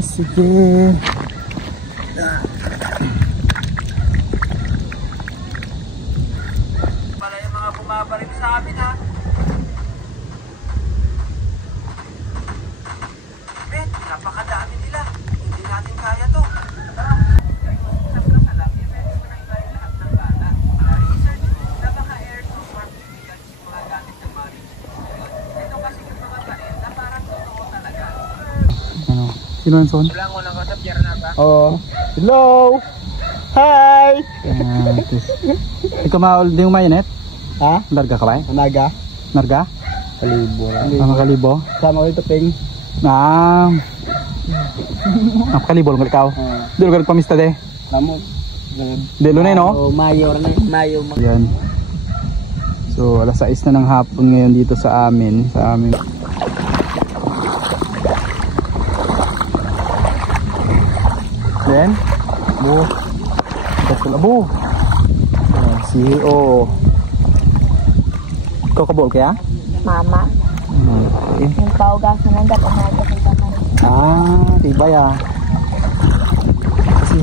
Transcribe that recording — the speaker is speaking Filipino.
Sige. Para yung mga bumabaril sa amin ha. Bet, napakadami nila. Hindi natin kaya to. Sino ang son? Wala ko nang kasap, Jera na ba? Oo. Hello! Hi! Ikaw maul din yung mayanet? Ha? Narga ka ba? Naga. Narga? Kalibo. Sama kalibo? Sama ko ito, Ping. Ako kalibo lang ikaw? Dilo ka nagpamista de? Lamo. Dilo na no? Mayor na. Mayo. Yan. So alas 6 na ng hapon ngayon dito sa amin. Then, Abo. CEO. Ikaw kabol kaya? Mama. Okay. Yung paugas na lang dapat na ito. Diba ya? Kasi